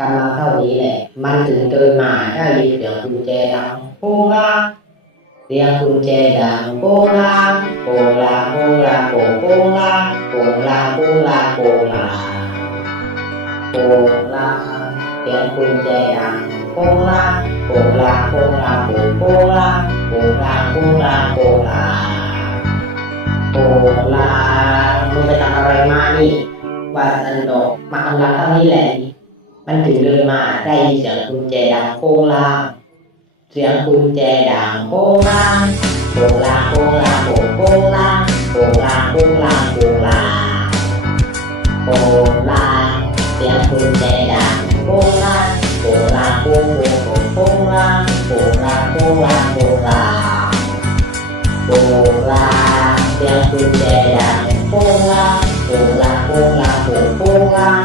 กำลังเท่านี้แหละ มันถึงเดินมาได้ยินเสียงกุญแจดังโป้งล่างเสียงกุญแจดังโป้งล่างโป้งล่างโป้งล่างโป้งโป้งล่างโป้งล่างโป้งล่างโป้งล่างโป้งล่างเสียงกุญแจดังโป้งล่างโป้งล่างโป้งล่างโป้งโป้งล่างโป้งล่างโป้งล่างโป้งล่างโป้งล่างมึงไปทำอะไรมานี่ว่าสันดอกมากำลังเท่านี้แหละ มันถึงเดินมาได้ยินเสียงกุญแจดังโป้งล่าง เสียงกุญแจดังโป้งล่างโป้งล่างโป้งล่างโป้งโป้งล่างโป้งล่างโป้งล่างโป้งล่างโป้งล่างเสียงกุญแจดังโป้งล่างโป้งล่างโป้งโป้งโป้งโป้งล่างโป้งล่างโป้งล่างโป้งล่างโป้งล่างเสียงกุญแจดังโป้งล่างโป้งล่างโป้งล่างโป้งโป้งล่างโป้งล่างโป้งล่างโป้ง